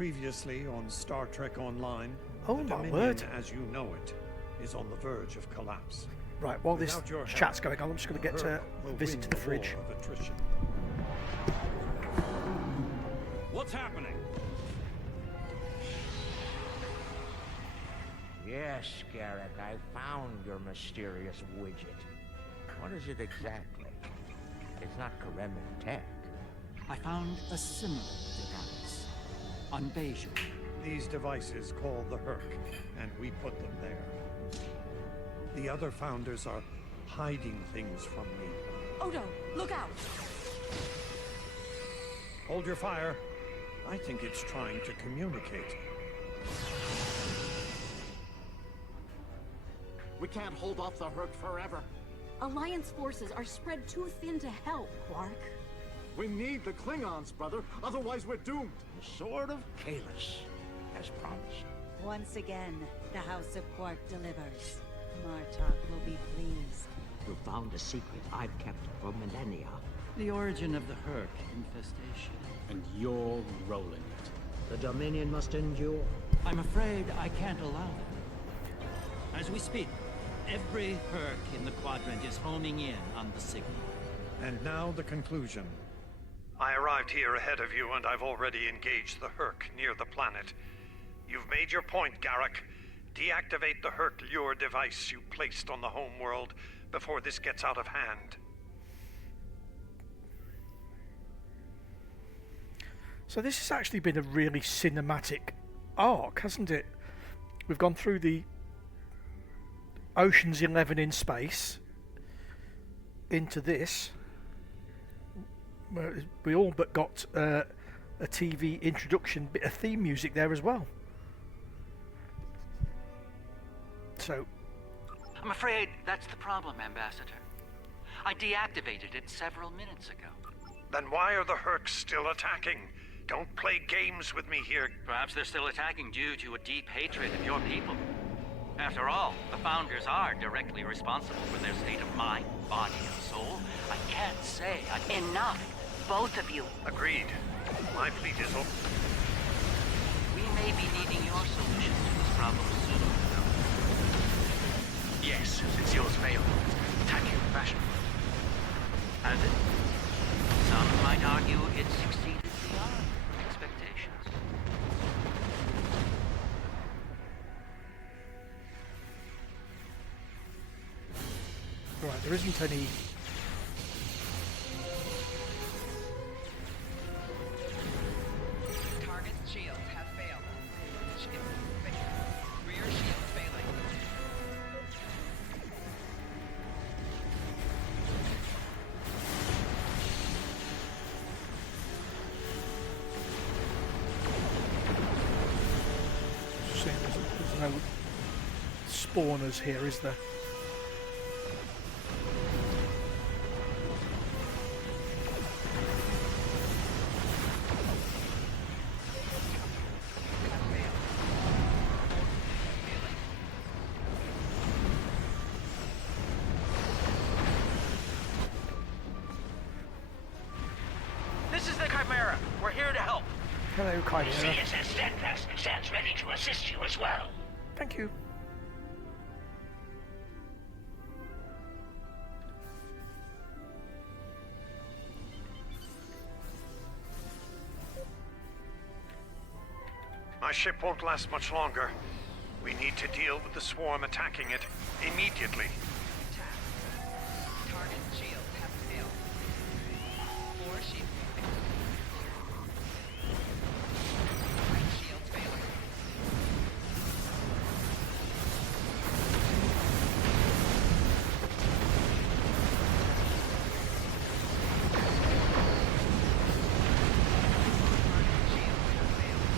Previously on Star Trek Online, Oh the my Dominion, word. as you know it, is on the verge of collapse. Right, while this Without your help, chat's going on, I'm just going to get Hur'q a will visit win to the fridge. war of attrition. What's happening? Yes, Garrick, I found your mysterious widget. What is it exactly? It's not Kremen tech. I found a similar device on Weyoun. These devices called the Hur'q, and we put them there. The other founders are hiding things from me. Odo, look out! Hold your fire. I think it's trying to communicate. We can't hold off the Hur'q forever. Alliance forces are spread too thin to help, Quark. We need the Klingons, brother. Otherwise, we're doomed. The Sword of Kahless, as promised. Once again, the House of Quark delivers. Martok will be pleased. You found a secret I've kept for millennia. The origin of the Hur'q infestation. And you're rolling it. The Dominion must endure. I'm afraid I can't allow that. As we speak, every Hur'q in the quadrant is homing in on the signal. And now the conclusion. I arrived here ahead of you, and I've already engaged the Hur'q near the planet. You've made your point, Garrick. Deactivate the Hur'q lure device you placed on the homeworld before this gets out of hand. So this has actually been a really cinematic arc, hasn't it? We've gone through the Ocean's 11 in space into this. We all but got a TV introduction bit of theme music there as well. So, I'm afraid that's the problem, Ambassador. I deactivated it several minutes ago. Then why are the Hur'q still attacking? Don't play games with me here. Perhaps they're still attacking due to a deep hatred of your people. After all, the Founders are directly responsible for their state of mind, body, and soul. I can't say Enough! Both of you. Agreed. My fleet is open. We may be needing your solution to this problem soon. Yes, since yours failed. Attack you fashion. Has it? Some might argue it succeeded beyond expectations. right, there isn't any. Target shields have failed. Rear shields failing. Shame there's no spawners here, is there? This is the Chimera. We're here to help. Hello, Chimera. CSS Steadfast stands ready to assist you as well. Thank you. My ship won't last much longer. We need to deal with the swarm attacking it immediately. Target shields have failed. 4 shields failing. Right shields failing. Target shields have failed.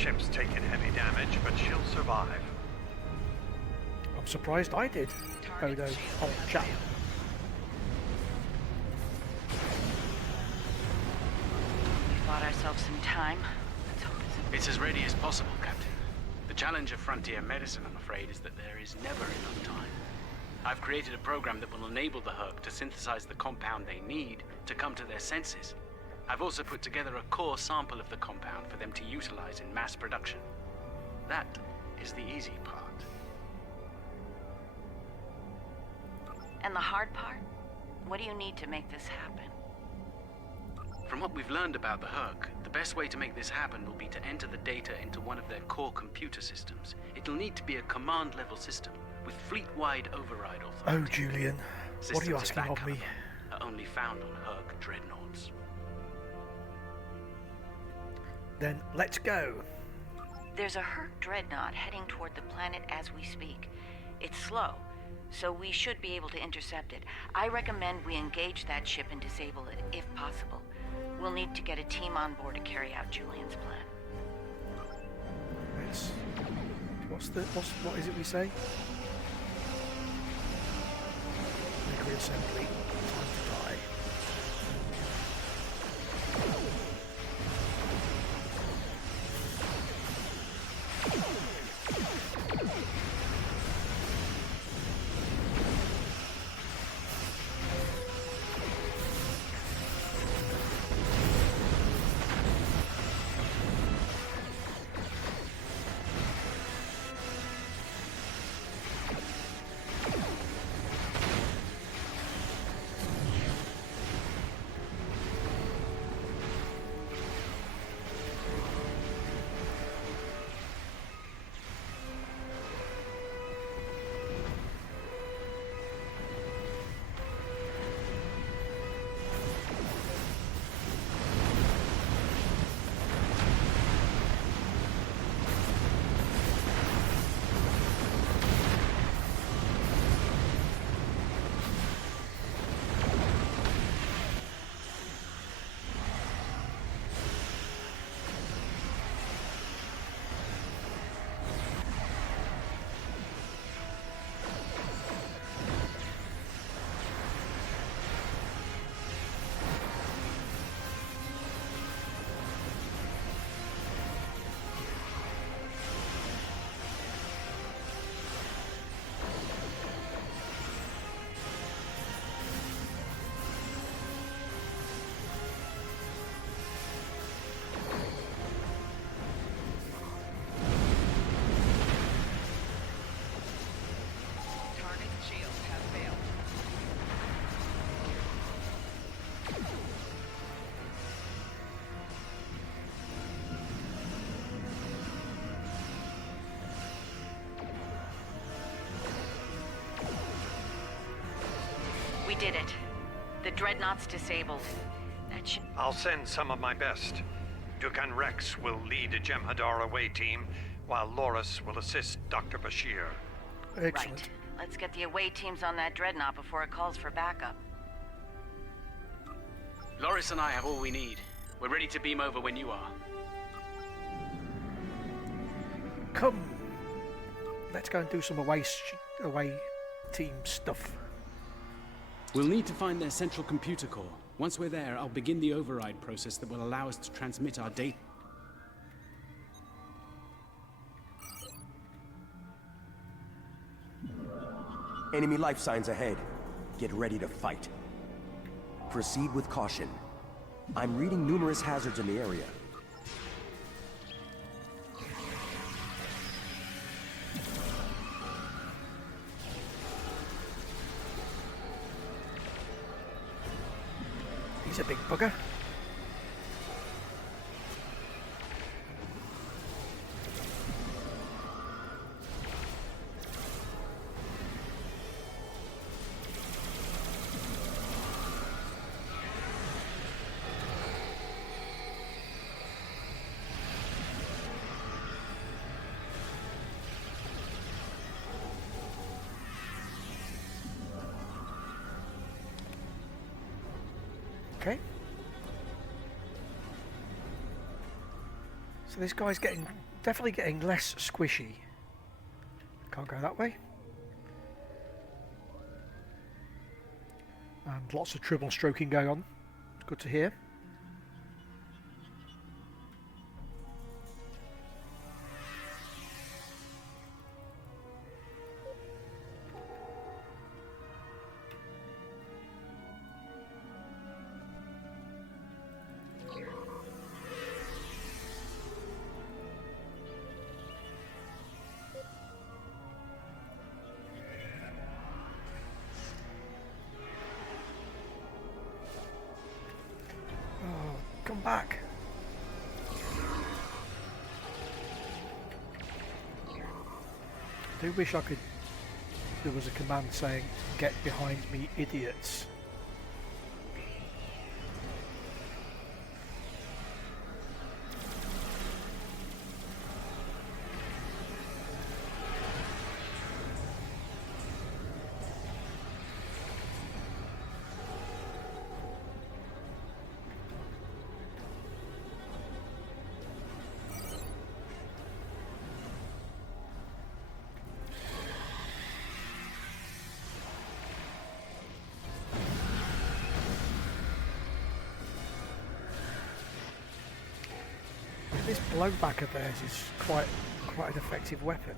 ship's taken heavy damage, but she'll survive. I'm surprised I did. Odo, old chap. We bought ourselves some time. Let's hope It's as ready as possible, Captain. The challenge of frontier medicine, I'm afraid, is that there is never enough time. I've created a program that will enable the Hur'q to synthesize the compound they need to come to their senses. I've also put together a core sample of the compound for them to utilize in mass production. That is the easy part. And the hard part? What do you need to make this happen? From what we've learned about the Hur'q, the best way to make this happen will be to enter the data into one of their core computer systems. It'll need to be a command-level system with fleet-wide override authority. Oh, Julian, what are you Systems asking that of me? caliber are only found on Hur'q dreadnoughts. Then let's go. There's a Hur'q dreadnought heading toward the planet as we speak. It's slow, so we should be able to intercept it. I recommend we engage that ship and disable it, if possible. We'll need to get a team on board to carry out Julian's plan. Let's... What is it we say? Make reassembly. Time to die. We did it. The dreadnought's disabled. That should... I'll send some of my best. Dukan'Rex will lead a Jem'Hadar away team, while Loris will assist Dr. Bashir. Excellent. Right. Let's get the away teams on that dreadnought before it calls for backup. Loris and I have all we need. We're ready to beam over when you are. Come. Let's go and do some away team stuff. We'll need to find their central computer core. Once we're there, I'll begin the override process that will allow us to transmit our data. Enemy life signs ahead. Get ready to fight. Proceed with caution. I'm reading numerous hazards in the area. He's a big bugger. Okay. So this guy's definitely getting less squishy. Can't go that way. And lots of triple stroking going on. Good to hear. Come back. I do wish I could. There was a command saying, "Get behind me, idiots." This blowback of theirs is quite an effective weapon.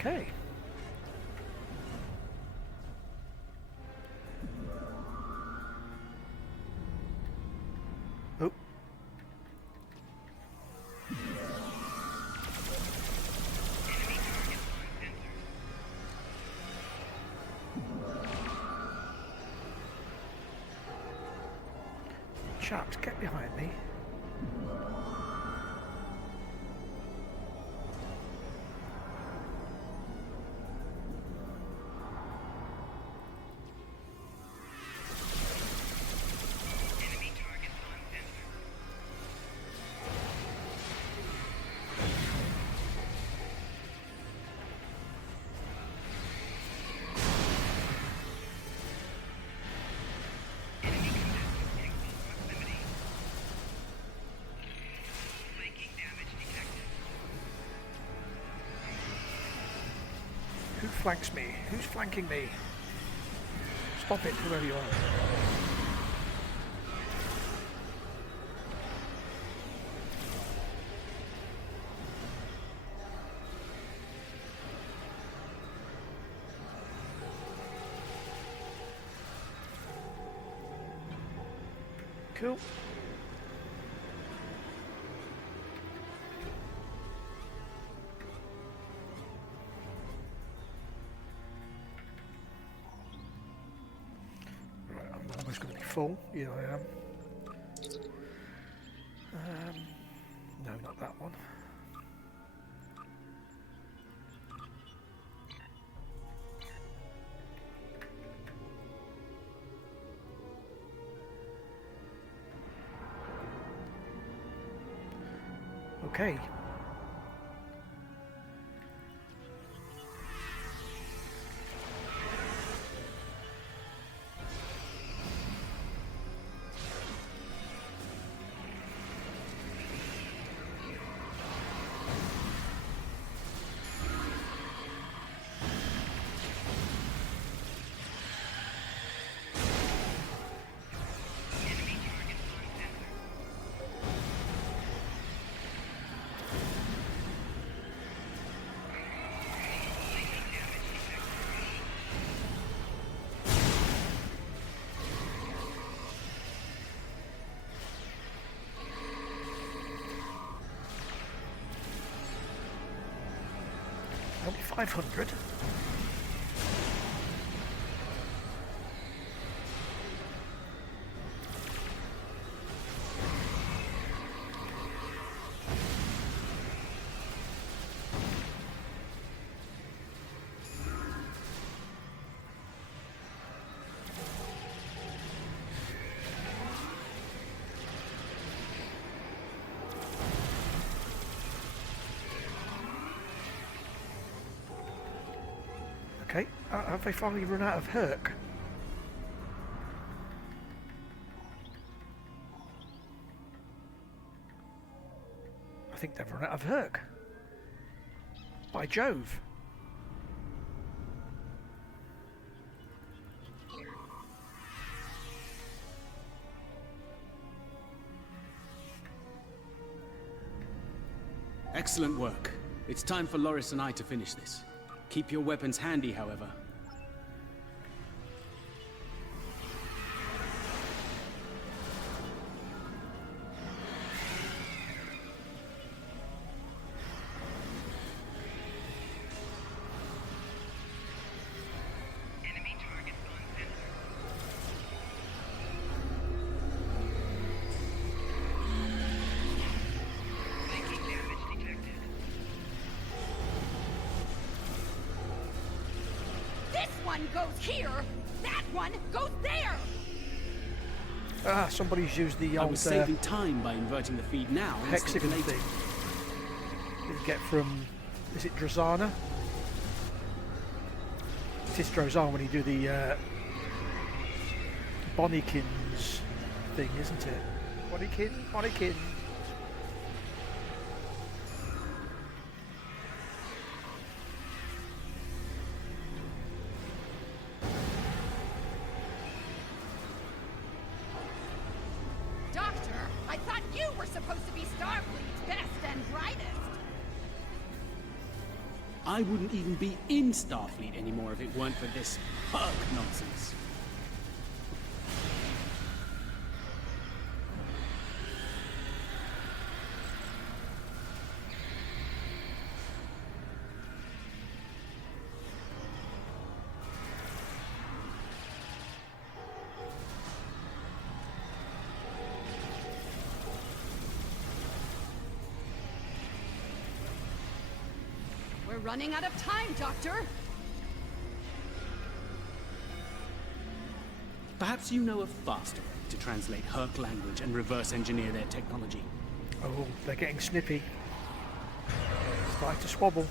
Okay. Oh. Chaps, get behind me. Who flanks me? Who's flanking me? Stop it, whoever you are. Cool. Going to be full. Yeah, I am. No, not that one. Okay. Only 500. Okay, have they finally run out of Hur'q? I think they've run out of Hur'q. By Jove. Excellent work. It's time for Loris and I to finish this. Keep your weapons handy, however. Enemy target on sensor. Making damage detected. This one goes here, that one goes there! Ah, somebody's used the I old was saving time by inverting the feed now instead of hexagon later. thing. You get from, is it Drozana? It is Drozana when you do the Bonnikins thing, isn't it? Bonnikin. Doctor, I thought you were supposed to be Starfleet's best and brightest. I wouldn't even be in Starfleet anymore if it weren't for this Hur'q nonsense. We're running out of time, Doctor. Perhaps you know a faster way to translate Hur'q language and reverse engineer their technology. Oh, they're getting snippy. Starting to swabble.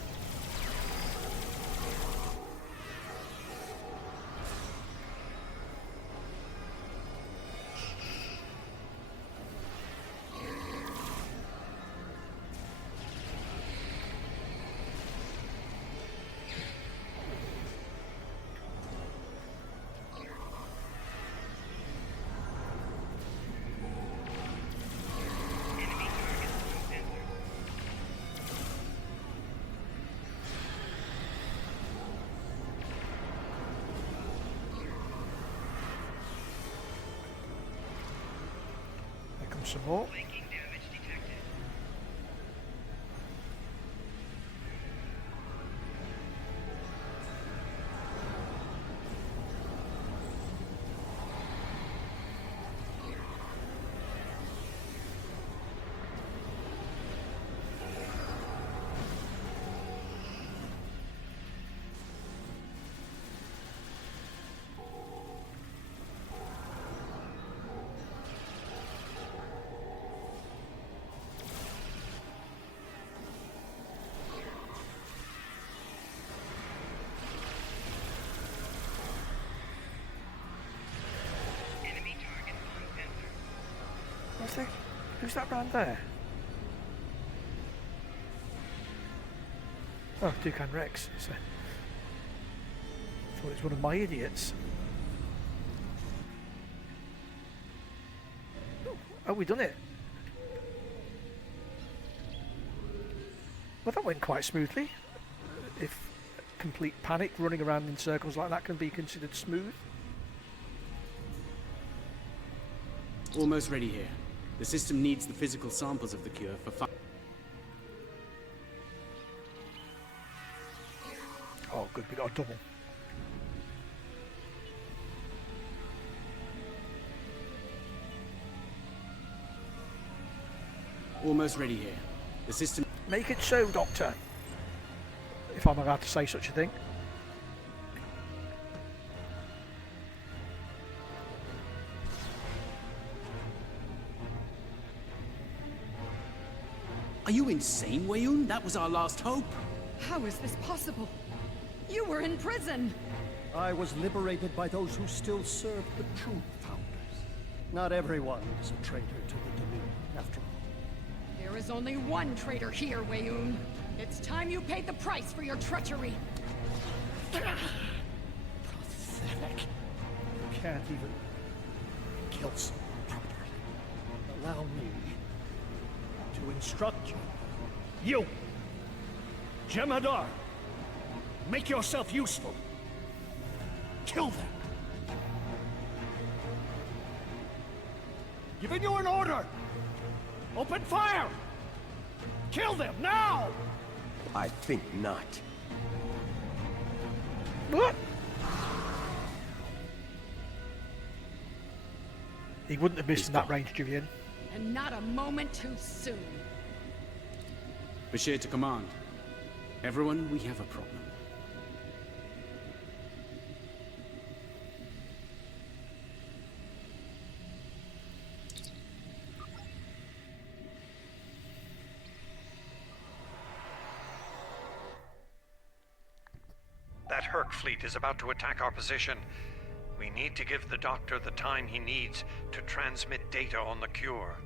Some more. Making damage detected. Enemy target on sensor. Who's that round there? Oh, Dukan'Rex. I thought it was one of my idiots. Oh, we done it. Well, that went quite smoothly. If complete panic running around in circles like that can be considered smooth. Almost ready here. The system needs the physical samples of the cure for Oh, good, we got a double. Almost ready here. The system... Make it so, Doctor. If I'm allowed to say such a thing. Are you insane, Weyoun? That was our last hope. How is this possible? You were in prison! I was liberated by those who still served the true founders. Not everyone is a traitor to the Dominion, after all. There is only one traitor here, Weyoun. It's time you paid the price for your treachery. Pathetic. You can't even kill someone properly. Allow me to instruct you. You! Jem'Hadar! Make yourself useful. Kill them. Giving you an order! Open fire! Kill them, now! I think not. What? He wouldn't have missed in that range, Julian. And not a moment too soon. Bashir to command. Everyone, we have a problem. That Hur'q fleet is about to attack our position. We need to give the Doctor the time he needs to transmit data on the cure.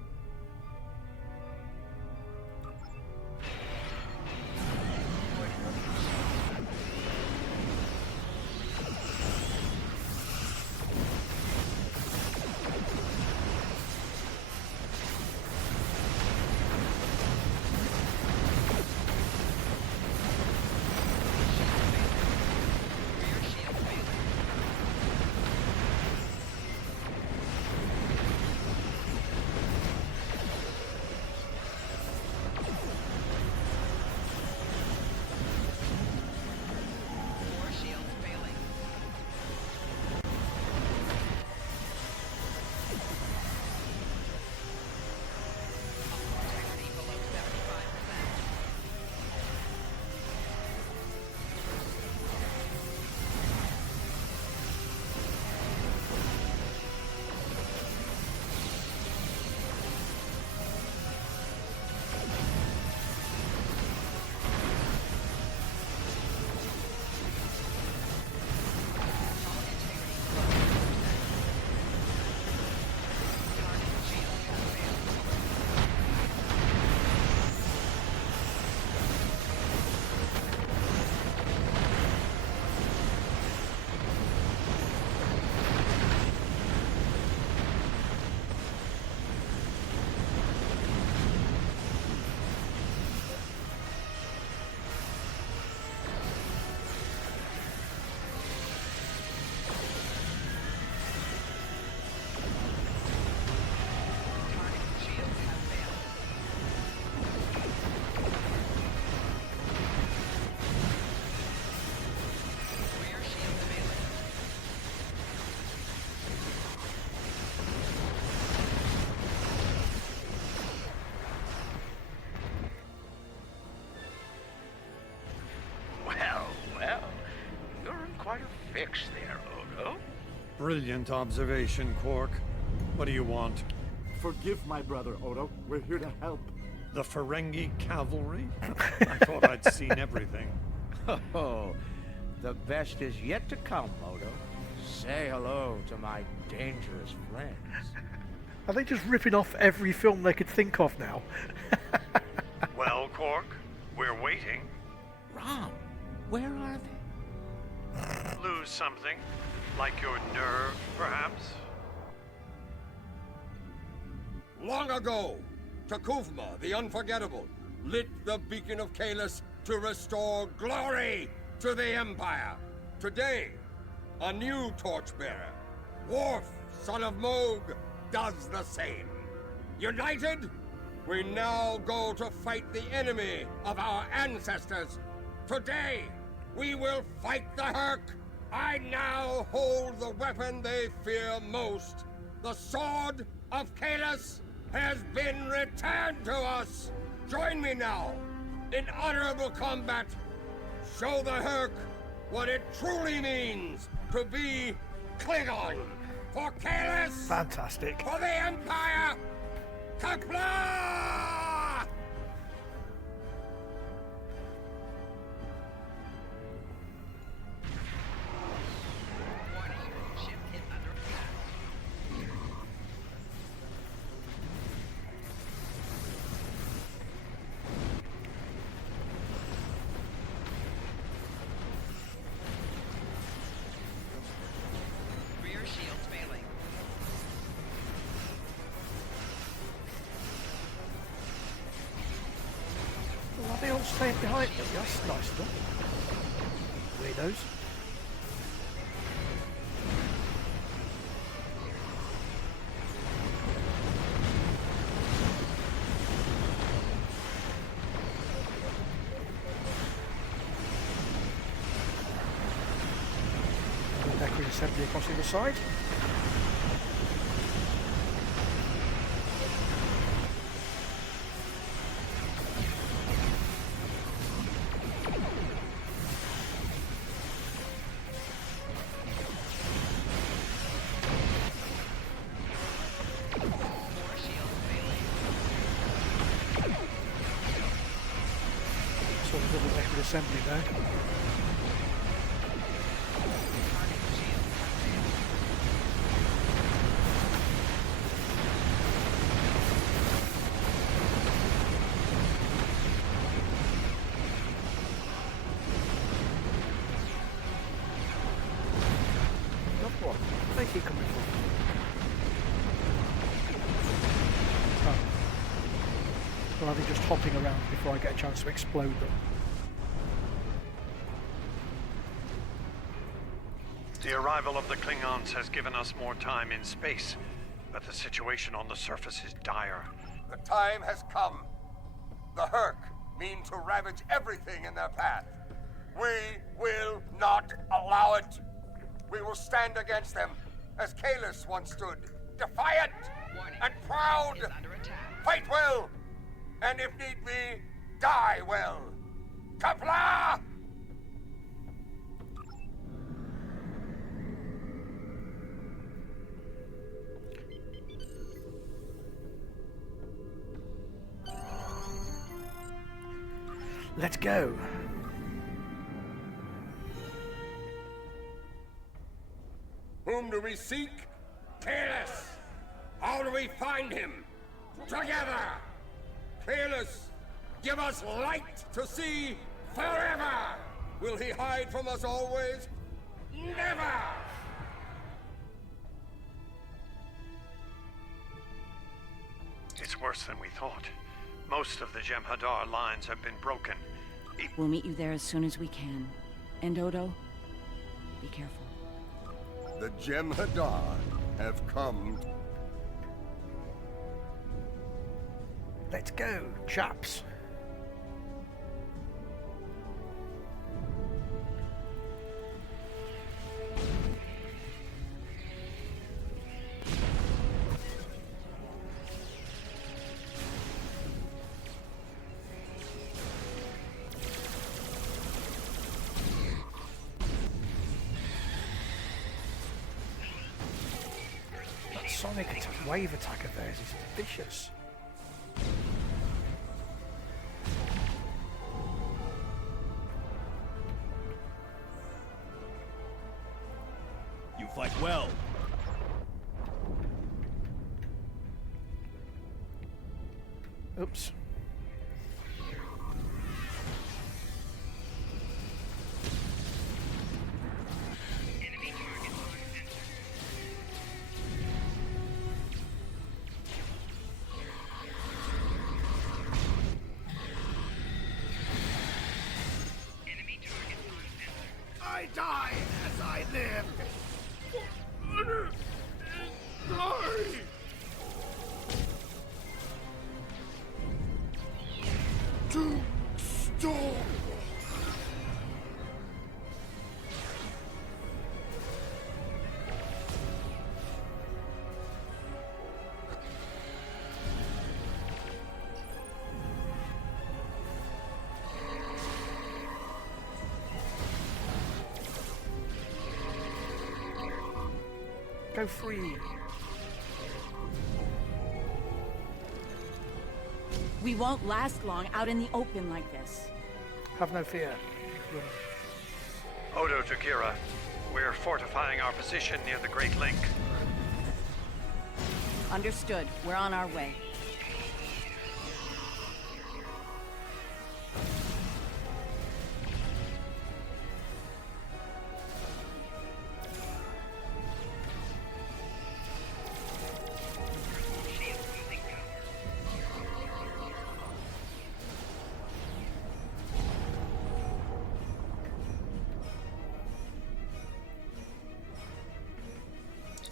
Fix there, Odo. Brilliant observation, Quark. What do you want? Forgive my brother, Odo. We're here to help. The Ferengi cavalry? I thought I'd seen everything. Oh, the best is yet to come, Odo. Say hello to my dangerous friends. Are they just ripping off every film they could think of now? Well, Quark, we're waiting. Rom, where are they? Lose something? Like your nerve, perhaps? Long ago, Takuvma, the Unforgettable, lit the beacon of Kahless to restore glory to the Empire. Today, a new torchbearer, Worf, son of Moog, does the same. United, we now go to fight the enemy of our ancestors. Today, We will fight the Hur'q! I now hold the weapon they fear most. The sword of Kalis has been returned to us! Join me now in honorable combat. Show the Hur'q what it truly means to be Klingon. For Kalis! Fantastic. For the Empire! Kapla! Rear shields failing. Well, are they all staying behind me? That's nice of them. Weirdos. Decorative assembly across the other side. Sort of double decorative assembly there. What? They keep coming from. Oh. Well, are they just hopping around before I get a chance to explode them? The arrival of the Klingons has given us more time in space, but the situation on the surface is dire. The time has come. The Hur'q mean to ravage everything in their path. We will not allow it. We will stand against them, as Kalis once stood, defiant and proud. Fight well, and if need be, die well. Kapla! Let's go. Whom do we seek? Kalis! How do we find him? Together! Kalis, give us light to see forever! Will he hide from us always? Never! It's worse than we thought. Most of the Jem'Hadar lines have been broken. We'll meet you there as soon as we can. And Odo, be careful. The Jem'Hadar have come. Let's go, chaps. That sonic attack, wave attack of theirs is vicious. You fight well. Oops. I die as I live. Die. To storm. Go free. We won't last long out in the open like this. Have no fear. Odo to Kira. We're fortifying our position near the Great Link. Understood. We're on our way.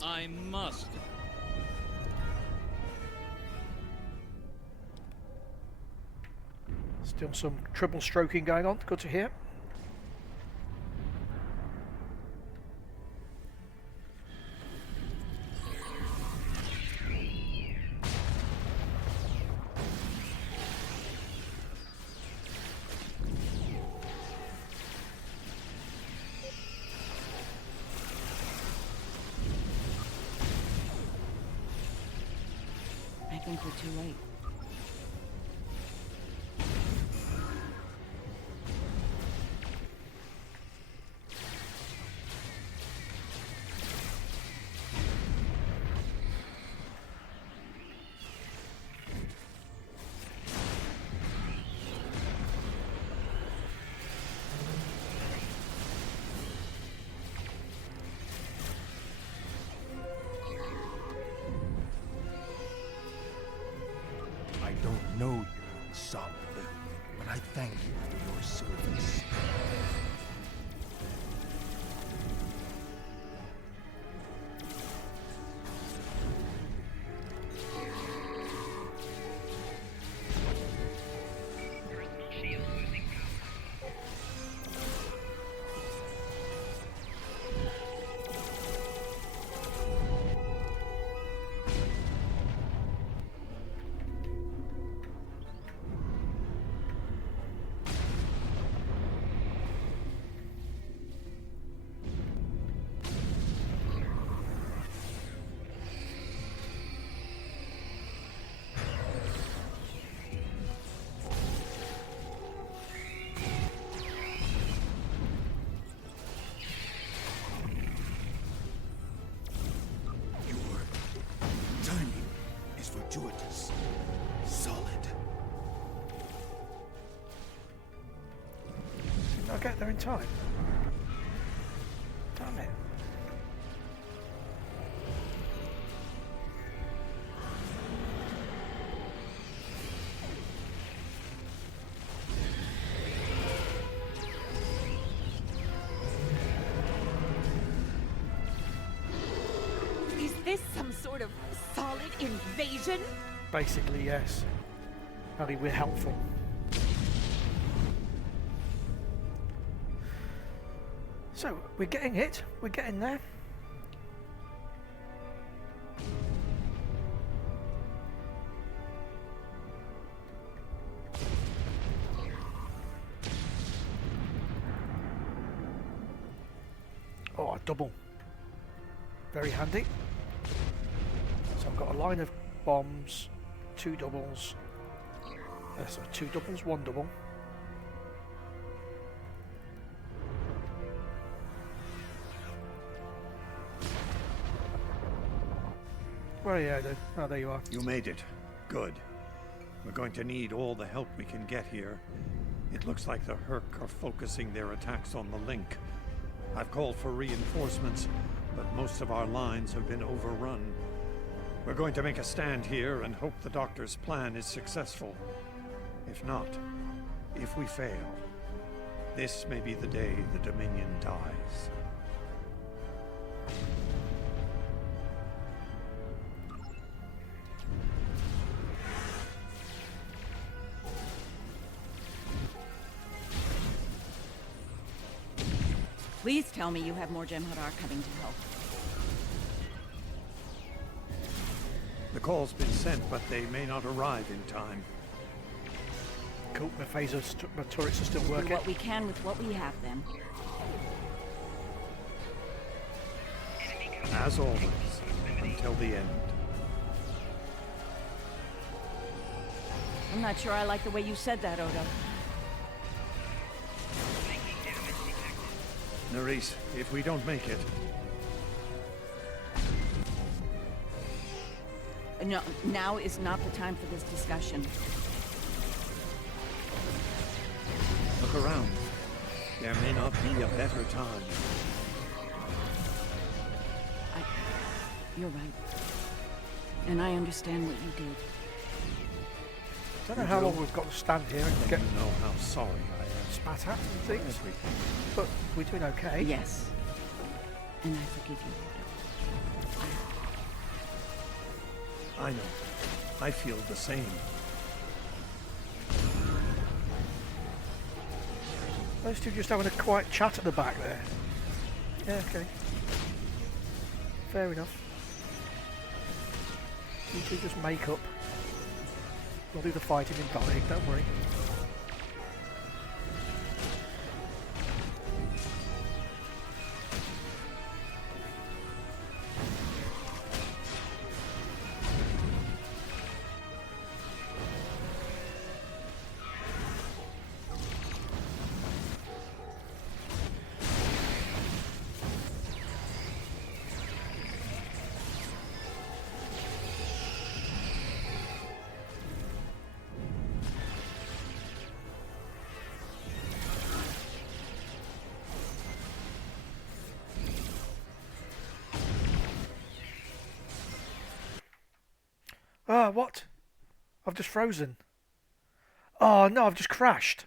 I must. Still some triple stroking going on. Good to hear. I think we're too late. I don't know you, Solid, but I thank you for your service. Fortuitous. Solid. I'll get there in time. Damn it. Is this some sort of solid invasion? Basically, yes. Only we're helpful. So, we're getting it. We're getting there. Oh, a double. Very handy. So I've got a line of bombs, 2 doubles. So 2 doubles, 1 double. Where are you, Edo? Oh, there you are. You made it. Good. We're going to need all the help we can get here. It looks like the Hur'q are focusing their attacks on the link. I've called for reinforcements, but most of our lines have been overrun. We're going to make a stand here and hope the Doctor's plan is successful. If not, if we fail, this may be the day the Dominion dies. Please tell me you have more Jem'Hadar coming to help. The call's been sent, but they may not arrive in time. Cool, my phasers, my turrets are still working. Do what we can with what we have, then. As always, until the end. I'm not sure I like the way you said that, Odo. Nerys, if we don't make it... No, now is not the time for this discussion. Look around. There may not be a better time. You're right. And I understand what you did. I don't know how long we've got to stand here and get... You know how sorry I am. Spat at and things. But we're doing okay. Yes. And I forgive you. I know. I feel the same. Those two just having a quiet chat at the back there. Yeah, okay. Fair enough. You two just make up. We'll do the fighting in dying, don't worry. Ah, what? I've just frozen. Oh no, I've just crashed.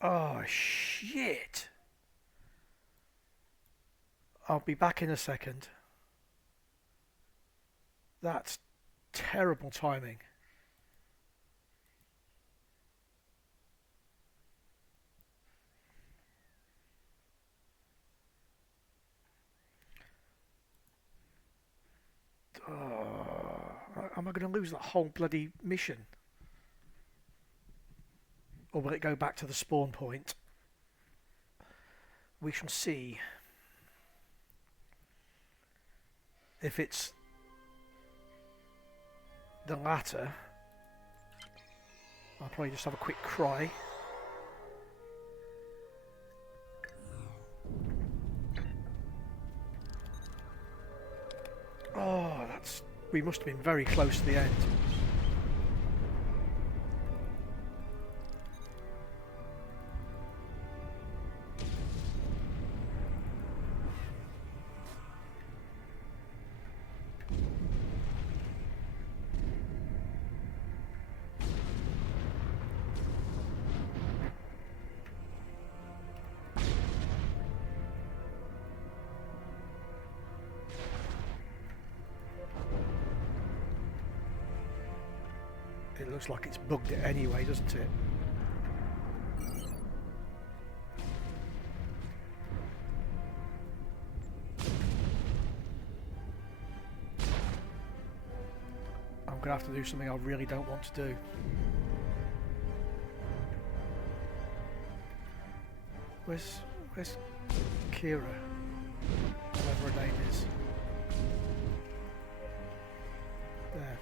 Oh shit. I'll be back in a second. That's terrible timing. Am I going to lose that whole bloody mission? Or will it go back to the spawn point? We shall see. If it's the latter, I'll probably just have a quick cry. Oh, we must have been very close to the end. It looks like it's bugged it anyway, doesn't it? I'm going to have to do something I really don't want to do. Where's Kira? Whatever her name is. There.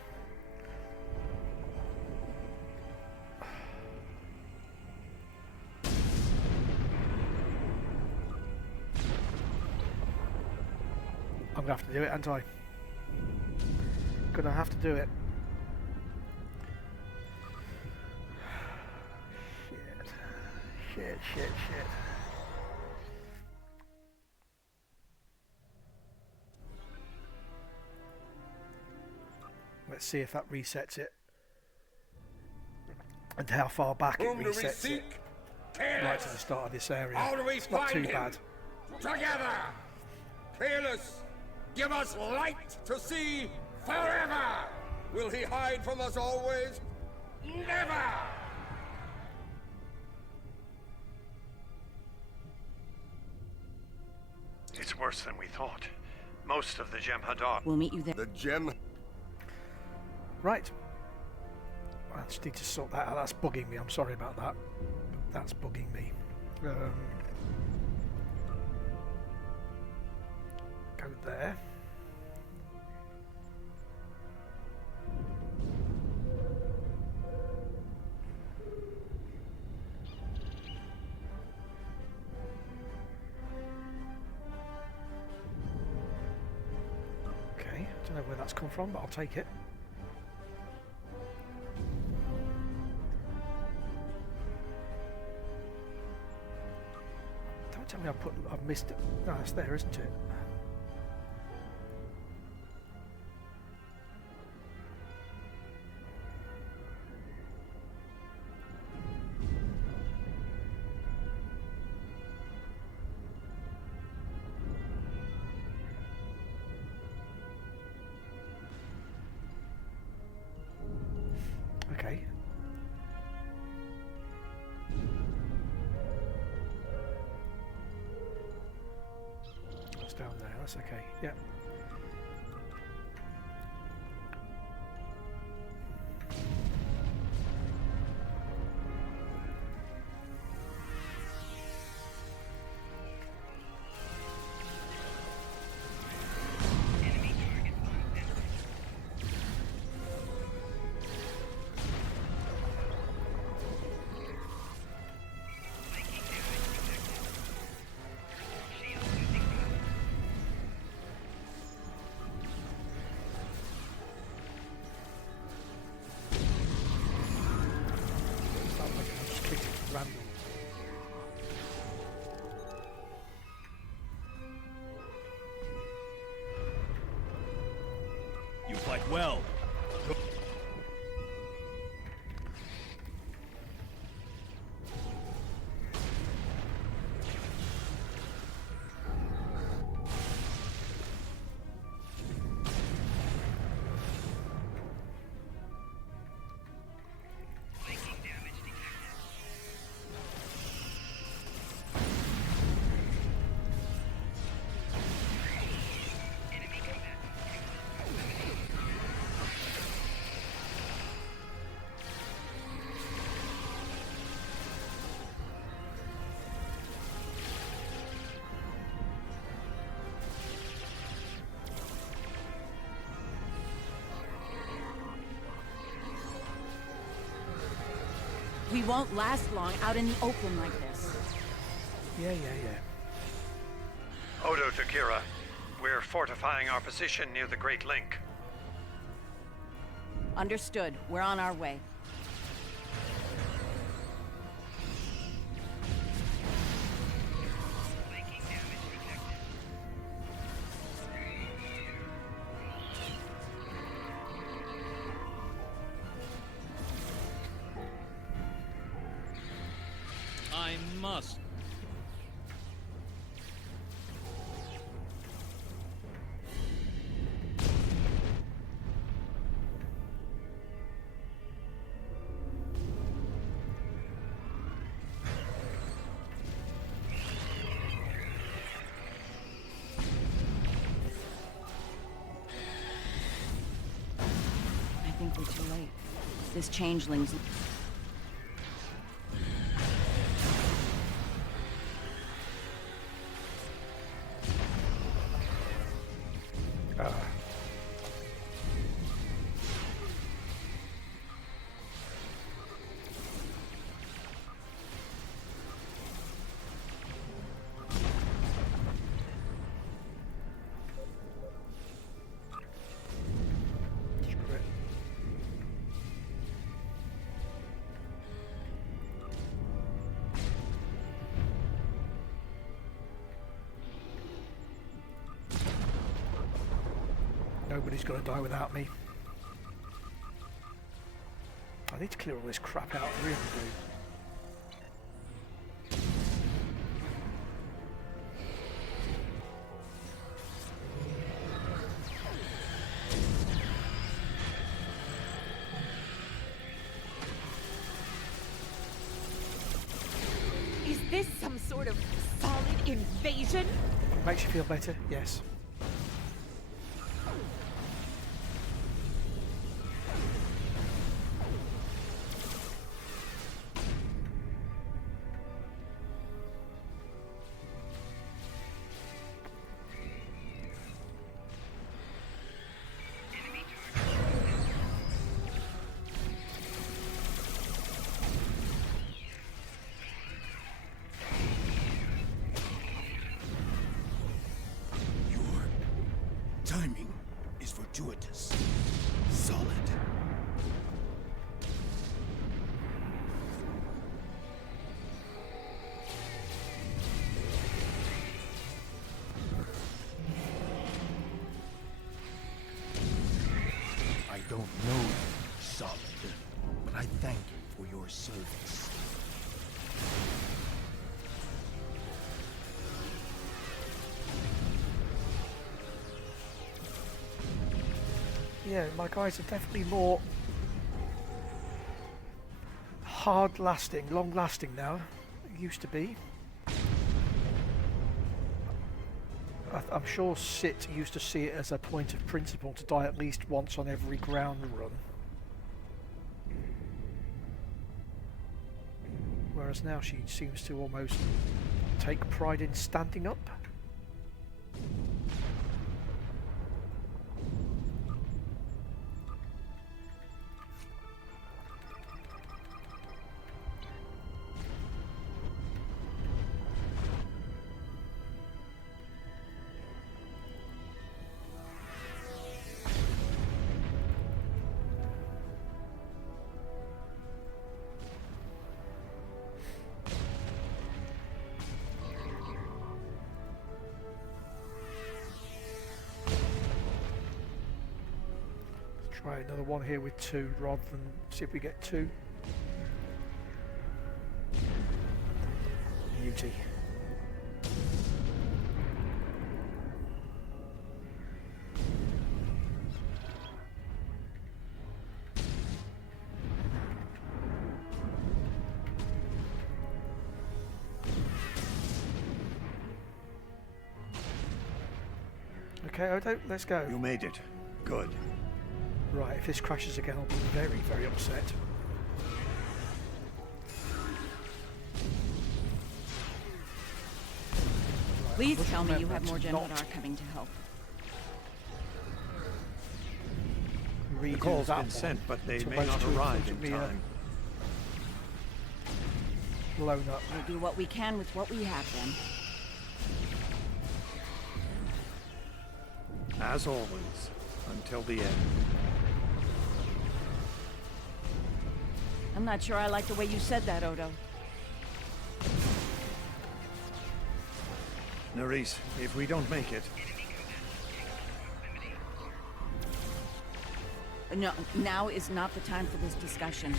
I'm going to have to do it, aren't I? Gonna have to do it. Shit. Let's see if that resets it. And how far back it resets it. Right to the start of this area. It's not too bad. Together! Fearless! Give us light to see forever! Will he hide from us always? Never! It's worse than we thought. Most of the Jem'Hadar... We'll meet you there. The Gem... Right. I just need to sort that out. That's bugging me. I'm sorry about that. That's bugging me. there. Okay, I don't know where that's come from, but I'll take it. Don't tell me I've missed it. No, it's there, isn't it? Okay. That's down there, that's okay. Yeah. Random. You fight well. We won't last long out in the open like this. Yeah. Odo to Kira. We're fortifying our position near the Great Link. Understood. We're on our way. I must. I think we're too late. This changeling's... Nobody's gonna die without me. I need to clear all this crap out, I really do. Is this some sort of solid invasion? Makes you feel better? Yes. Fortuitous. Solid. I don't know you, Solid, but I thank you for your service. Yeah, my guys are definitely more hard-lasting, long-lasting now. It used to be. I'm sure Sit used to see it as a point of principle to die at least once on every ground run. Whereas now she seems to almost take pride in standing up. Try another one here with 2 rather than see if we get 2. Beauty. Okay, Odo, let's go. You made it. Good. Right, if this crashes again, I'll be very, very upset. Please tell me you have more Jem'Hadar coming to help. The call's been sent, but they may not arrive in time. Blown up. We'll do what we can with what we have then. As always, until the end. I'm not sure I like the way you said that, Odo. Nerys, if we don't make it... No, now is not the time for this discussion.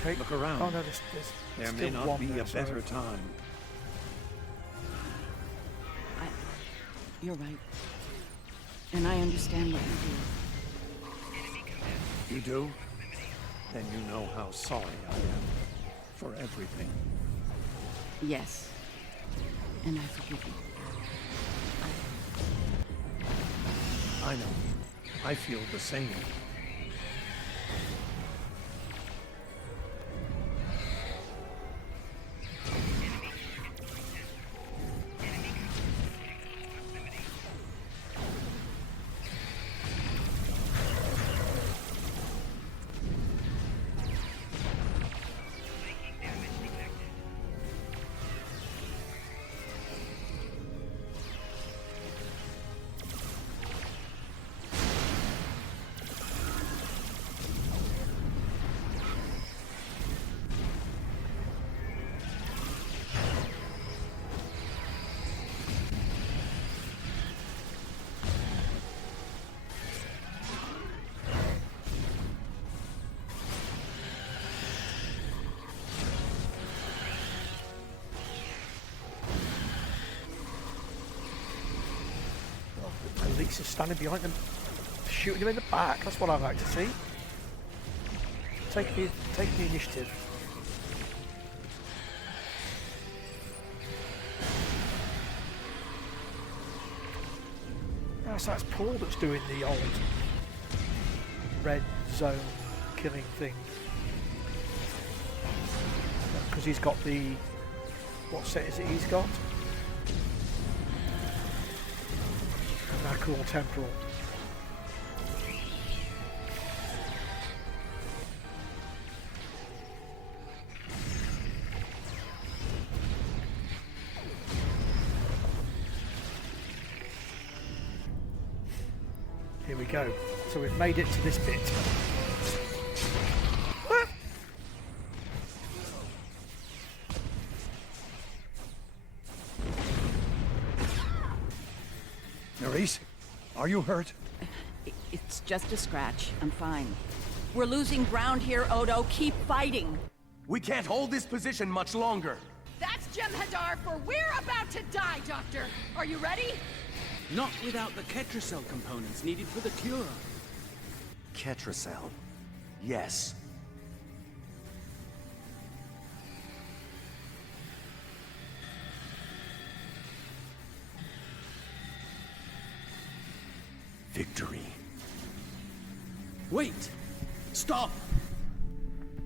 Okay. Look around. Oh no, there may not be a better time. You're right. And I understand what you do. You do? Then you know how sorry I am. For everything. Yes. And I forgive you. I know. I feel the same. Is standing behind them, shooting them in the back. That's what I'd like to see. Take the initiative. So that's Paul that's doing the old red zone killing thing. Because he's got the... What set is it he's got? Cool temporal. we go. So we've made it to this bit. Nerys, are you hurt? It's just a scratch. I'm fine. We're losing ground here, Odo. Keep fighting. We can't hold this position much longer. That's Jem'Hadar, for we're about to die, Doctor. Are you ready? Not without the Ketracel components needed for the cure. Ketracel. Yes. Victory. Wait! Stop!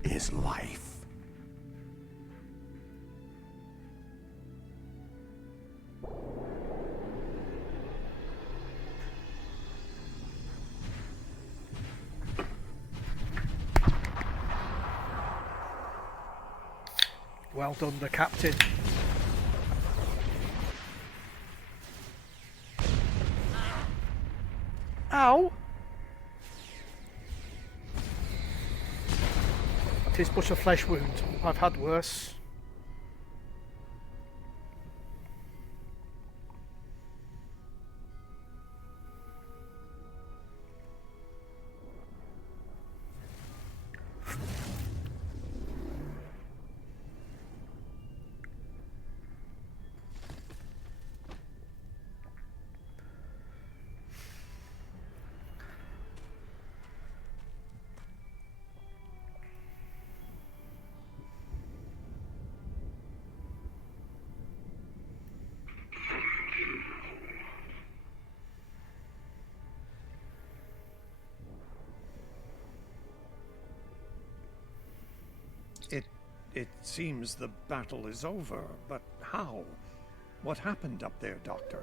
Is life. Well done, the captain. Ow! Tis but a flesh wound. I've had worse. It seems the battle is over, but how? What happened up there, Doctor?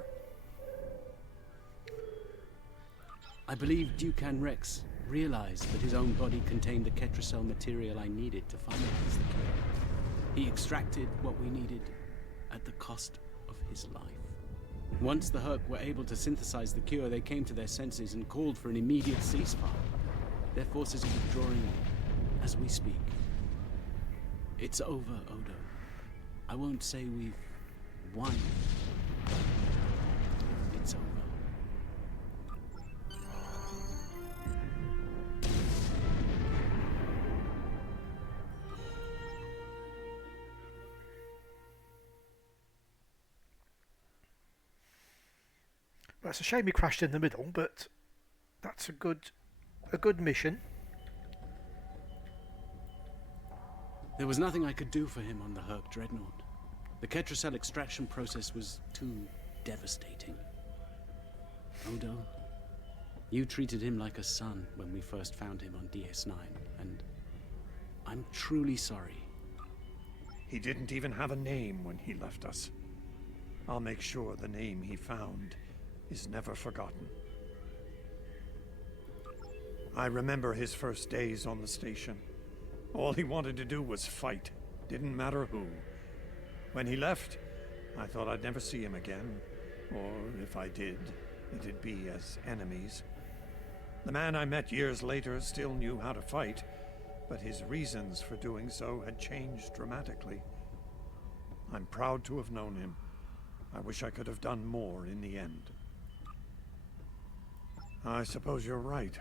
I believe Dukan'Rex realized that his own body contained the Ketracel material I needed to finalize the cure. He extracted what we needed at the cost of his life. Once the Hur'q were able to synthesize the cure, they came to their senses and called for an immediate ceasefire. Their forces are withdrawing as we speak. It's over, Odo. I won't say we've won. It's over. Well, it's a shame he crashed in the middle, but that's a good mission. There was nothing I could do for him on the Hur'q Dreadnought. The Ketracel extraction process was too devastating. Odo, you treated him like a son when we first found him on DS9, and I'm truly sorry. He didn't even have a name when he left us. I'll make sure the name he found is never forgotten. I remember his first days on the station. All he wanted to do was fight. Didn't matter who. When he left, I thought I'd never see him again. Or if I did, it'd be as enemies. The man I met years later still knew how to fight, but his reasons for doing so had changed dramatically. I'm proud to have known him. I wish I could have done more in the end. I suppose you're right.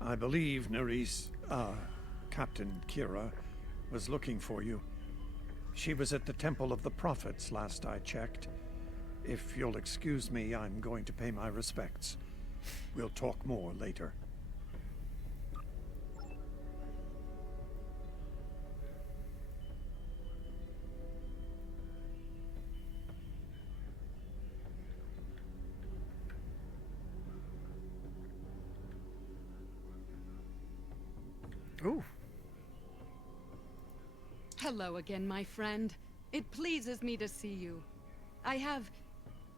I believe Nerys, Captain Kira, was looking for you. She was at the Temple of the Prophets last I checked. If you'll excuse me, I'm going to pay my respects. We'll talk more later. Ooh. Hello again, my friend. It pleases me to see you. I have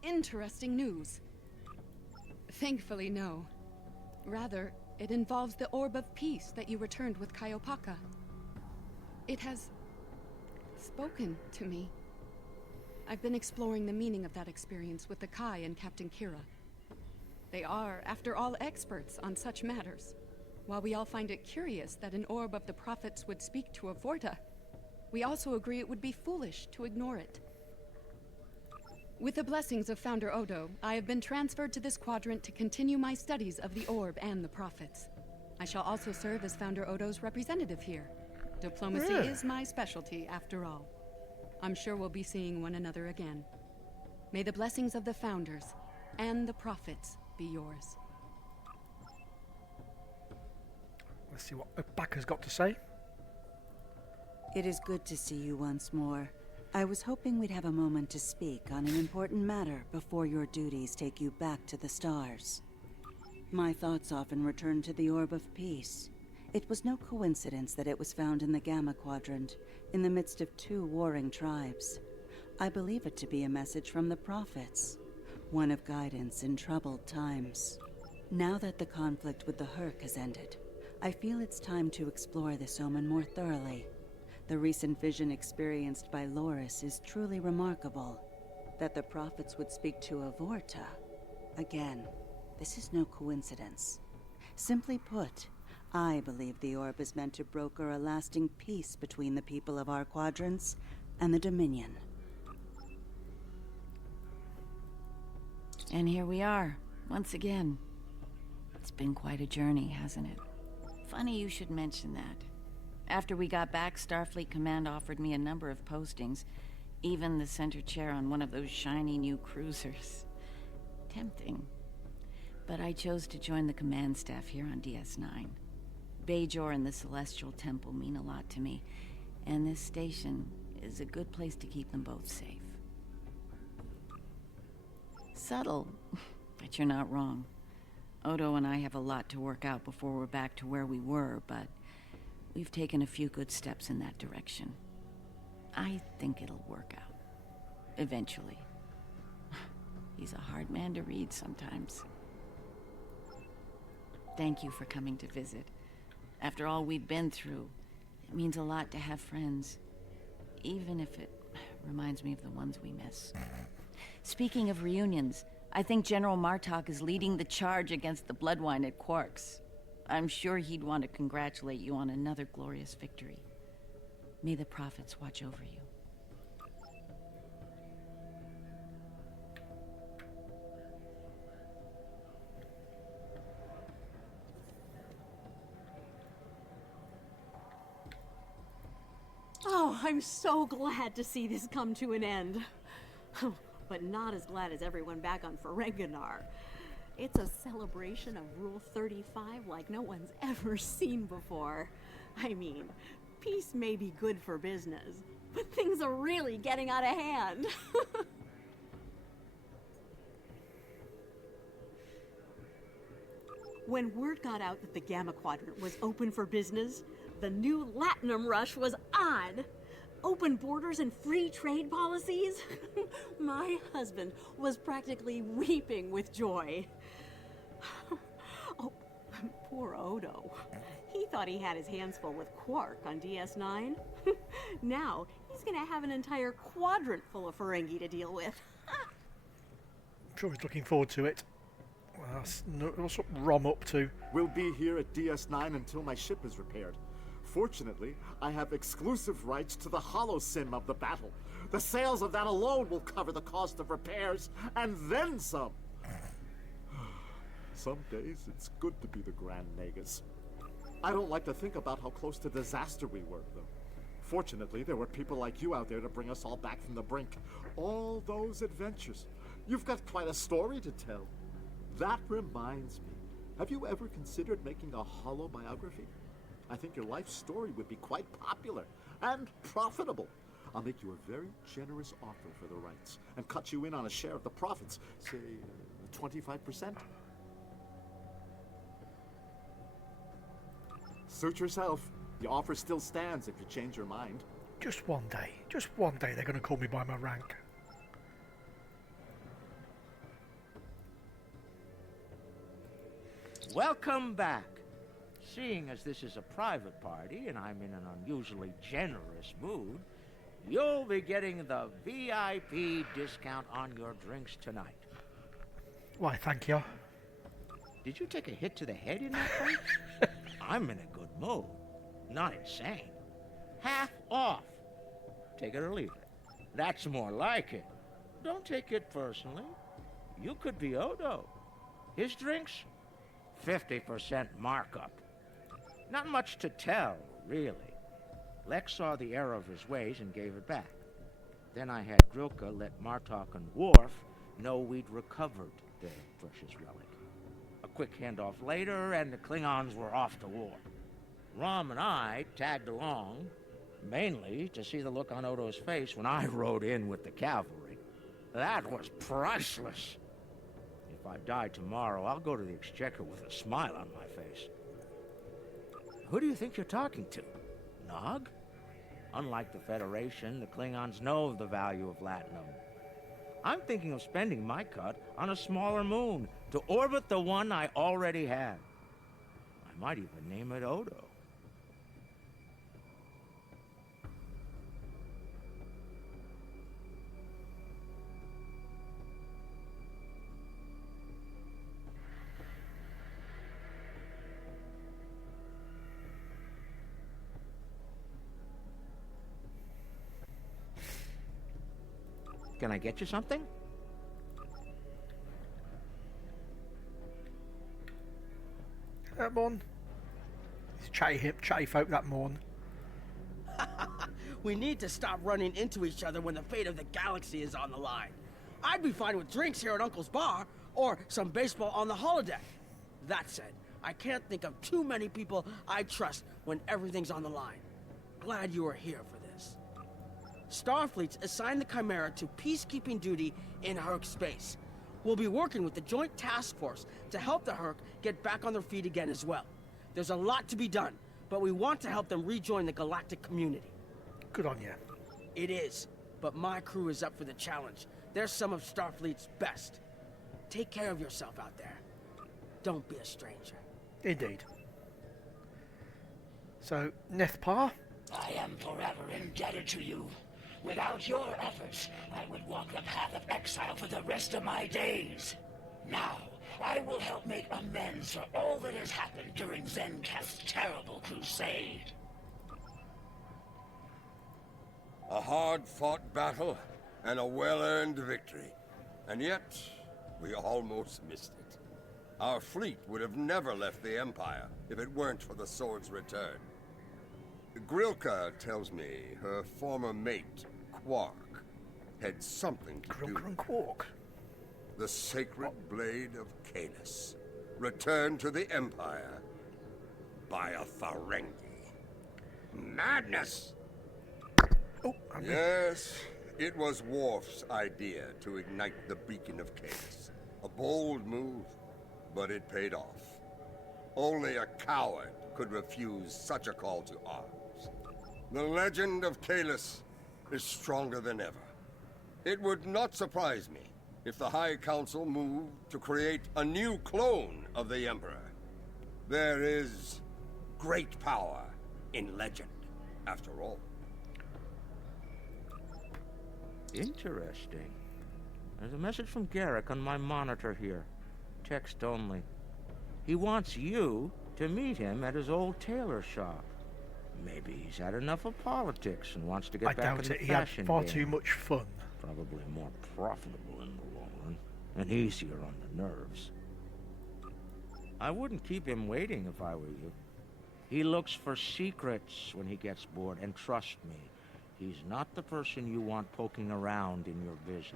interesting news. Thankfully, no. Rather, it involves the Orb of Peace that you returned with Kaiopaka. It has spoken to me. I've been exploring the meaning of that experience with the Kai and Captain Kira. They are, after all, experts on such matters. While we all find it curious that an orb of the prophets would speak to a Vorta, we also agree it would be foolish to ignore it. With the blessings of Founder Odo, I have been transferred to this quadrant to continue my studies of the orb and the prophets. I shall also serve as Founder Odo's representative here. Diplomacy is my specialty, after all. I'm sure we'll be seeing one another again. May the blessings of the Founders and the prophets be yours. Let's see what Backer's got to say. It is good to see you once more. I was hoping we'd have a moment to speak on an important matter before your duties take you back to the stars. My thoughts often return to the Orb of Peace. It was no coincidence that it was found in the Gamma Quadrant, in the midst of 2 warring tribes. I believe it to be a message from the prophets, one of guidance in troubled times. Now that the conflict with the Hur'q has ended, I feel it's time to explore this omen more thoroughly. The recent vision experienced by Loris is truly remarkable. That the prophets would speak to a Vorta. Again, this is no coincidence. Simply put, I believe the orb is meant to broker a lasting peace between the people of our quadrants and the Dominion. And here we are, once again. It's been quite a journey, hasn't it? Funny you should mention that. After we got back, Starfleet Command offered me a number of postings, even the center chair on one of those shiny new cruisers. Tempting. But I chose to join the command staff here on DS9. Bajor and the Celestial Temple mean a lot to me, and this station is a good place to keep them both safe. Subtle, but you're not wrong. Odo and I have a lot to work out before we're back to where we were, but we've taken a few good steps in that direction. I think it'll work out. Eventually. He's a hard man to read sometimes. Thank you for coming to visit. After all we've been through, it means a lot to have friends. Even if it reminds me of the ones we miss. Speaking of reunions, I think General Martok is leading the charge against the Bloodwine at Quark's. I'm sure he'd want to congratulate you on another glorious victory. May the prophets watch over you. Oh, I'm so glad to see this come to an end. But not as glad as everyone back on Ferenginar. It's a celebration of Rule 35 like no one's ever seen before. I mean, peace may be good for business, but things are really getting out of hand. When word got out that the Gamma Quadrant was open for business, the new Latinum rush was on. Open borders and free trade policies? My husband was practically weeping with joy. Oh, poor Odo. He thought he had his hands full with Quark on DS9. Now, he's gonna have an entire quadrant full of Ferengi to deal with. I'm sure he's looking forward to it. What's Rom up to? We'll be here at DS9 until my ship is repaired. Fortunately, I have exclusive rights to the holosim of the battle. The sales of that alone will cover the cost of repairs, and then some. Some days, it's good to be the Grand Nagus. I don't like to think about how close to disaster we were, though. Fortunately, there were people like you out there to bring us all back from the brink. All those adventures. You've got quite a story to tell. That reminds me. Have you ever considered making a holobiography? I think your life story would be quite popular and profitable. I'll make you a very generous offer for the rights and cut you in on a share of the profits, say 25%. Suit yourself. The offer still stands if you change your mind. Just one day they're going to call me by my rank. Welcome back. Seeing as this is a private party and I'm in an unusually generous mood, you'll be getting the VIP discount on your drinks tonight. Why, thank you. Did you take a hit to the head in that fight? I'm in a good mood. Not insane. Half off. Take it or leave it. That's more like it. Don't take it personally. You could be Odo. His drinks? 50% markup. Not much to tell, really. Lex saw the error of his ways and gave it back. Then I had Grilka let Martok and Worf know we'd recovered their precious relic. A quick handoff later, and the Klingons were off to war. Rom and I tagged along, mainly to see the look on Odo's face when I rode in with the cavalry. That was priceless. If I die tomorrow, I'll go to the Exchequer with a smile on my face. Who do you think you're talking to? Nog? Unlike the Federation, the Klingons know the value of Latinum. I'm thinking of spending my cut on a smaller moon to orbit the one I already have. I might even name it Odo. Can I get you something? That morn. It's chatty folk that morn. We need to stop running into each other when the fate of the galaxy is on the line. I'd be fine with drinks here at Uncle's bar, or some baseball on the holodeck. That said, I can't think of too many people I trust when everything's on the line. Glad you are here for this. Starfleet's assigned the Chimera to peacekeeping duty in Hur'q space. We'll be working with the Joint Task Force to help the Hur'q get back on their feet again as well. There's a lot to be done, but we want to help them rejoin the galactic community. Good on you. It is, but my crew is up for the challenge. They're some of Starfleet's best. Take care of yourself out there. Don't be a stranger. Indeed. So, Nethpar? I am forever indebted to you. Without your efforts, I would walk the path of exile for the rest of my days. Now, I will help make amends for all that has happened during Zencast's terrible crusade. A hard-fought battle and a well-earned victory. And yet, we almost missed it. Our fleet would have never left the Empire if it weren't for the sword's return. Grilka tells me her former mate, Quark, had something to do. Grilka and Quark? The sacred blade of Kahless, returned to the Empire by a Ferengi. Madness! Oh, yes, it was Worf's idea to ignite the beacon of Kahless. A bold move, but it paid off. Only a coward could refuse such a call to arms. The legend of Kahless is stronger than ever. It would not surprise me if the High Council moved to create a new clone of the Emperor. There is great power in legend, after all. Interesting. There's a message from Garrick on my monitor here. Text only. He wants you to meet him at his old tailor shop. Maybe he's had enough of politics and wants to get back in the fashion game. He had far too much fun. Probably more profitable in the long run, and easier on the nerves. I wouldn't keep him waiting if I were you. He looks for secrets when he gets bored, and trust me, he's not the person you want poking around in your business.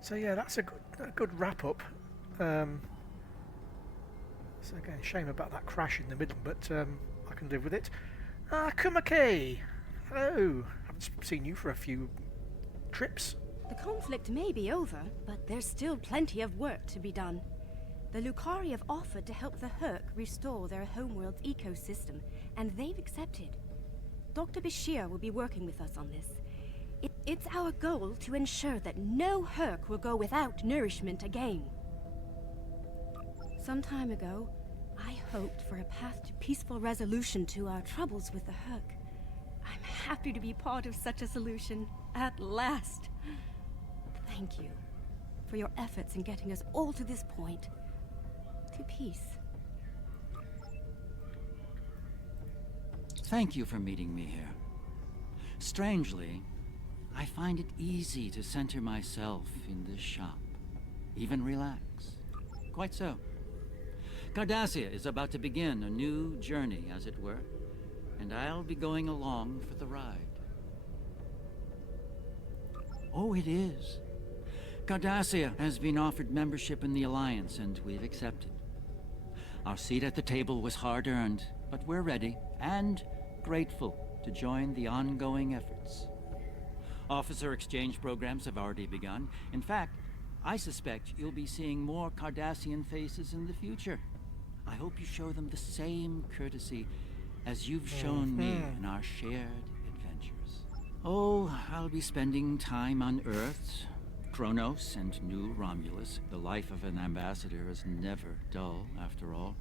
So yeah, that's a good wrap-up. So again, shame about that crash in the middle, but I can live with it. Kumake! Hello! Haven't seen you for a few trips. The conflict may be over, but there's still plenty of work to be done. The Lukari have offered to help the Hur'q restore their homeworld's ecosystem, and they've accepted. Dr. Bashir will be working with us on this. It's our goal to ensure that no Hur'q will go without nourishment again. Some time ago, I hoped for a path to peaceful resolution to our troubles with the Hur'q. I'm happy to be part of such a solution, at last. thank you for your efforts in getting us all to this point. To peace. Thank you for meeting me here. Strangely, I find it easy to center myself in this shop. Even relax. Quite so. Cardassia is about to begin a new journey, as it were, and I'll be going along for the ride. Oh, it is. Cardassia has been offered membership in the Alliance, and we've accepted. Our seat at the table was hard-earned, but we're ready and grateful to join the ongoing efforts. Officer exchange programs have already begun. In fact, I suspect you'll be seeing more Cardassian faces in the future. I hope you show them the same courtesy as you've shown me in our shared adventures. Oh, I'll be spending time on Earth, Kronos, and New Romulus. The life of an ambassador is never dull, after all.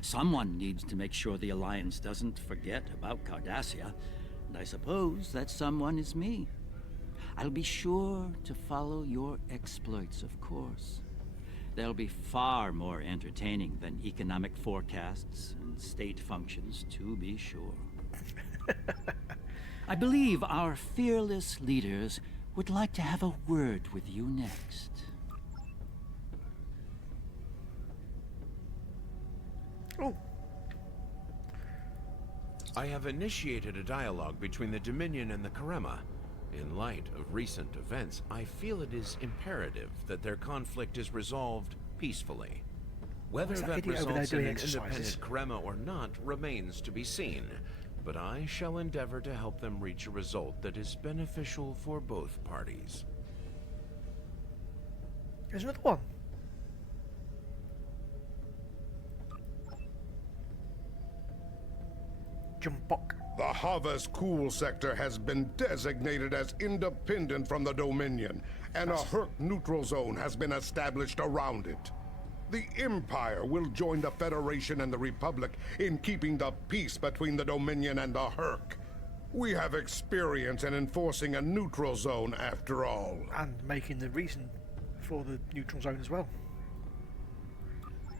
Someone needs to make sure the Alliance doesn't forget about Cardassia, and I suppose that someone is me. I'll be sure to follow your exploits, of course. They'll be far more entertaining than economic forecasts and state functions, to be sure. I believe our fearless leaders would like to have a word with you next. Oh. I have initiated a dialogue between the Dominion and the Karema. In light of recent events, I feel it is imperative that their conflict is resolved peacefully. Whether that results in an independent Karema or not remains to be seen, but I shall endeavor to help them reach a result that is beneficial for both parties. There's another one. Jump. The Harvest Cool sector has been designated as independent from the Dominion, and a Hur'q neutral zone has been established around it. The Empire will join the Federation and the Republic in keeping the peace between the Dominion and the Hur'q. We have experience in enforcing a neutral zone, after all. And making the reason for the neutral zone as well.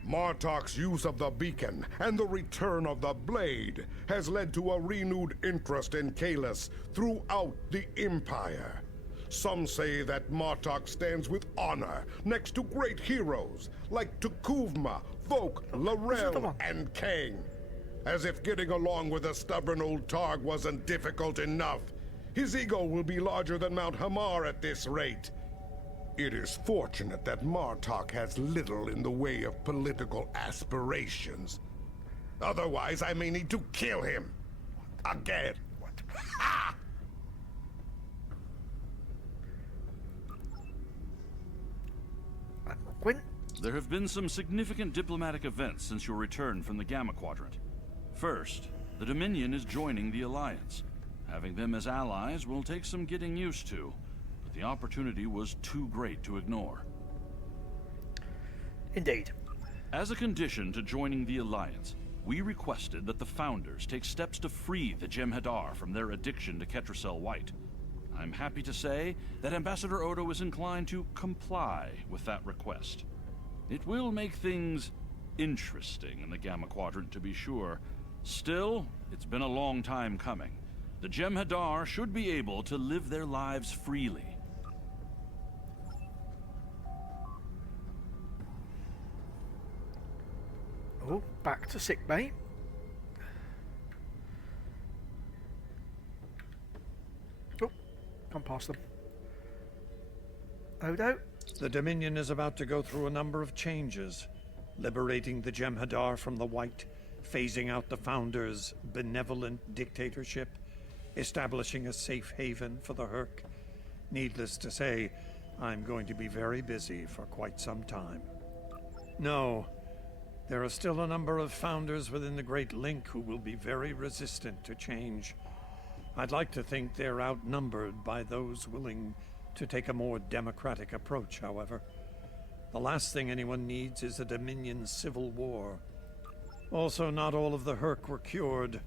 Martok's use of the beacon and the return of the blade has led to a renewed interest in Kahless throughout the Empire. Some say that Martok stands with honor next to great heroes like Tukuvma, Vok, L'Rell, and Kang. As if getting along with a stubborn old Targ wasn't difficult enough, his ego will be larger than Mount Hamar at this rate. It is fortunate that Martok has little in the way of political aspirations. Otherwise, I may need to kill him. Again. There have been some significant diplomatic events since your return from the Gamma Quadrant. First, the Dominion is joining the Alliance. Having them as allies will take some getting used to. The opportunity was too great to ignore. Indeed. As a condition to joining the Alliance, we requested that the Founders take steps to free the Jem'Hadar from their addiction to Ketracel White. I'm happy to say that Ambassador Odo is inclined to comply with that request. It will make things interesting in the Gamma Quadrant, to be sure. Still, it's been a long time coming. The Jem'Hadar should be able to live their lives freely. Oh, back to sickbay. Oh, gone past them. Odo? The Dominion is about to go through a number of changes, liberating the Jem'Hadar from the White, phasing out the Founders' benevolent dictatorship, establishing a safe haven for the Hur'q. Needless to say, I'm going to be very busy for quite some time. No, there are still a number of Founders within the Great Link who will be very resistant to change. I'd like to think they're outnumbered by those willing to take a more democratic approach, however. The last thing anyone needs is a Dominion civil war. Also, not all of the Hur'q were cured.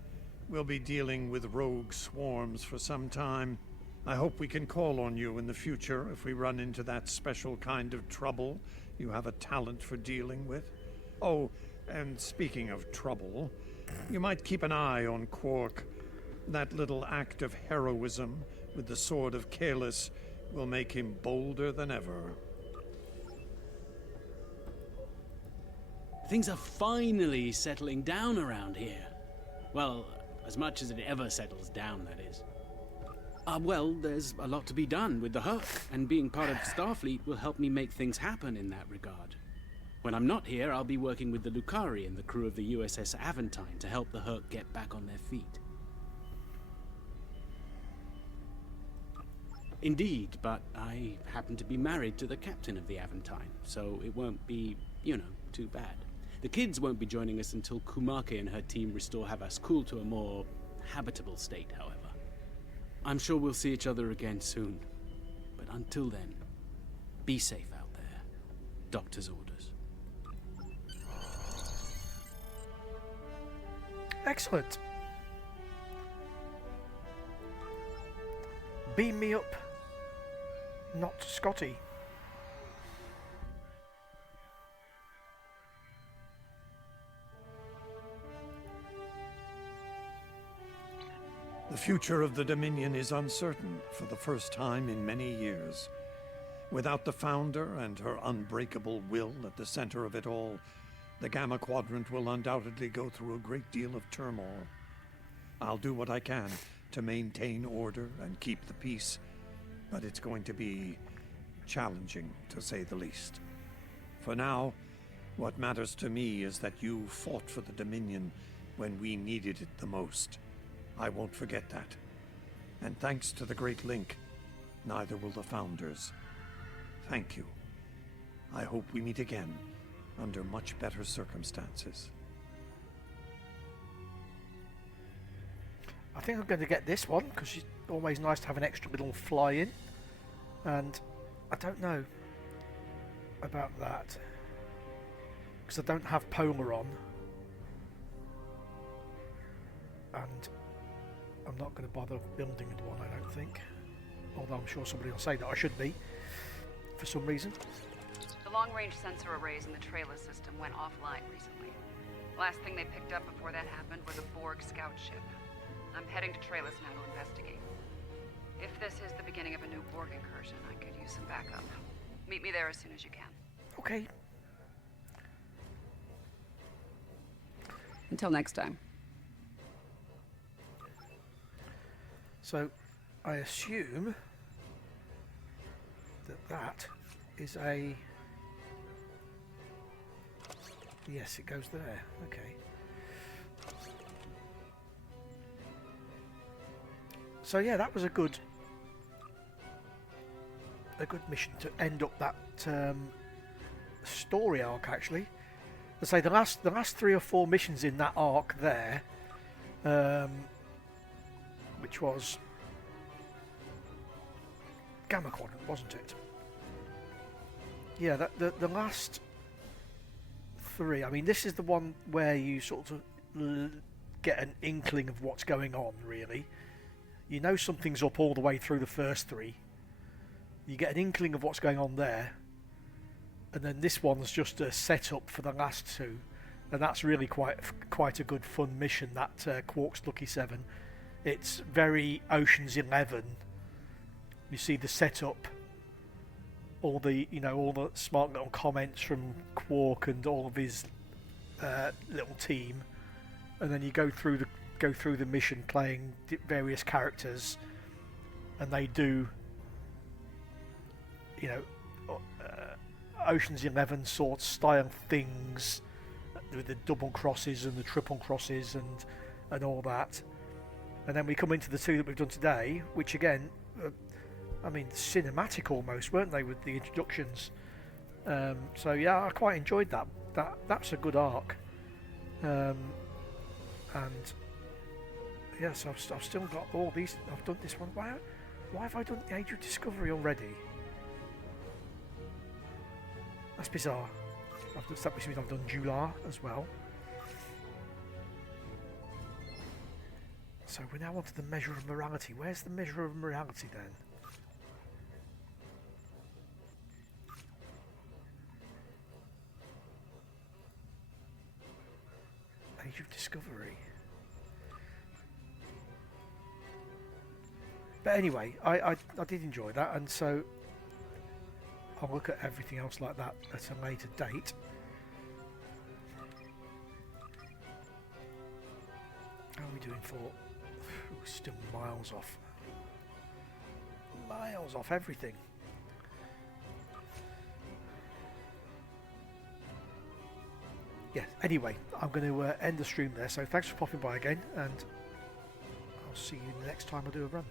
We'll be dealing with rogue swarms for some time. I hope we can call on you in the future if we run into that special kind of trouble you have a talent for dealing with. Oh, and speaking of trouble, you might keep an eye on Quark. That little act of heroism with the sword of Kalis will make him bolder than ever. Things are finally settling down around here. Well, as much as it ever settles down, that is. Well, there's a lot to be done with the Hur'q, and being part of Starfleet will help me make things happen in that regard. When I'm not here, I'll be working with the Lucari and the crew of the USS Aventine to help the Hur'q get back on their feet. Indeed, but I happen to be married to the captain of the Aventine, so it won't be, too bad. The kids won't be joining us until Kumake and her team restore Havas'Kul to a more habitable state, however. I'm sure we'll see each other again soon. But until then, be safe out there. Doctor's orders. Excellent. Beam me up, not Scotty. The future of the Dominion is uncertain for the first time in many years. Without the Founder and her unbreakable will at the center of it all, the Gamma Quadrant will undoubtedly go through a great deal of turmoil. I'll do what I can to maintain order and keep the peace, but it's going to be challenging, to say the least. For now, what matters to me is that you fought for the Dominion when we needed it the most. I won't forget that. And thanks to the Great Link, neither will the Founders. Thank you. I hope we meet again under much better circumstances. I think I'm going to get this one because it's always nice to have an extra little fly in. And I don't know about that because I don't have Polar on. And I'm not going to bother building one, I don't think. Although I'm sure somebody will say that I should be, for some reason. The long-range sensor arrays in the trailer system went offline recently. Last thing they picked up before that happened was a Borg scout ship. I'm heading to Trailus now to investigate. If this is the beginning of a new Borg incursion, I could use some backup. Meet me there as soon as you can. Okay. Until next time. So, I assume that is a... Yes, it goes there. Okay. So yeah, that was a good mission to end up that story arc. Actually, let's say the last 3 or 4 missions in that arc there. Which was Gamma Quadrant, wasn't it? Yeah, the last 3. I mean, this is the one where you sort of get an inkling of what's going on, really. You know something's up all the way through the first 3. You get an inkling of what's going on there. And then this one's just a setup for the last 2. And that's really quite a good fun mission, that Quark's Lucky 7. It's very Ocean's 11. You see the setup, all the smart little comments from Quark and all of his little team, and then you go through the mission playing various characters, and they do Ocean's 11 sort of style things with the double crosses and the triple crosses and all that. And then we come into the 2 that we've done today, which again, cinematic almost, weren't they, with the introductions? So yeah, I quite enjoyed that. That's a good arc. And yes, I've still got all these. I've done this one. Why have I done the Age of Discovery already? That's bizarre. That means I've done Jular as well. So we're now on to the measure of morality. Where's the measure of morality then? Age of Discovery. But anyway, I did enjoy that, and so I'll look at everything else like that at a later date. How are we doing for? We're still miles off. Miles off everything. Yeah, anyway, I'm going to end the stream there, so thanks for popping by again, and I'll see you next time I do a run.